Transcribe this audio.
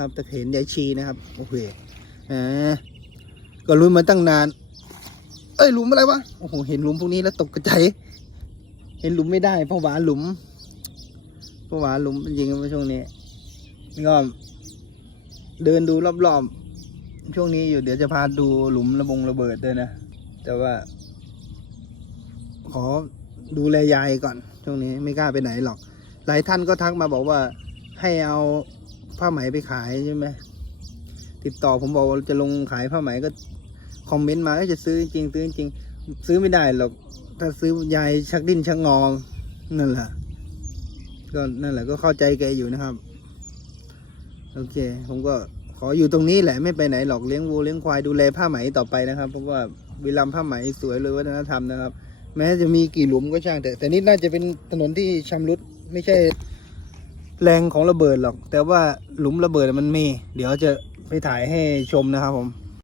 ครับแต่เห็นยายชีนะครับ โอเคอ่าก็ลุ้นมาตั้งนาน เอ้ยหลุมอะไรวะโอ้โหเห็นหลุมพวกนี้แล้วตกกระใจเห็นหลุมไม่ได้เพราะหวาหลุมเพราะหวาหลุมจริงๆช่วงนี้ก็เดินดูรอบๆช่วงนี้อยู่เดี๋ยวจะพาดูหลุมระบงระเบิดด้วยนะแต่ว่า ขอดูแลยายก่อน ช่วงนี้ไม่กล้าไปไหนหรอก หลายท่านก็ทักมาบอกว่าให้เอา ผ้าไหมไปขายใช่ไหมติดต่อผมบอกว่าจะลงขายผ้าไหมก็คอมเมนต์มาก็จะซื้อจริงซื้อจริง ซื้อไม่ได้หรอกถ้าซื้อยายชักดิ้นชักงองนั่นแหละก็นั่นแหละก็เข้าใจแกอยู่นะครับ โอเค ผมก็ขออยู่ตรงนี้แหละไม่ไปไหนหรอกเลี้ยงวัวเลี้ยงควายดูแลผ้าไหมต่อไปนะครับ เพราะว่าวิลัมผ้าไหมสวยเลยวัฒนธรรมนะครับ แม้จะมีกี่หลุมก็ช่างแต่แต่นี่น่าจะเป็นถนนที่ชำรุดไม่ใช่ แรงของระเบิดหรอก แต่ว่าหลุมระเบิดมันมี เดี๋ยวจะไปถ่ายให้ชมนะครับผม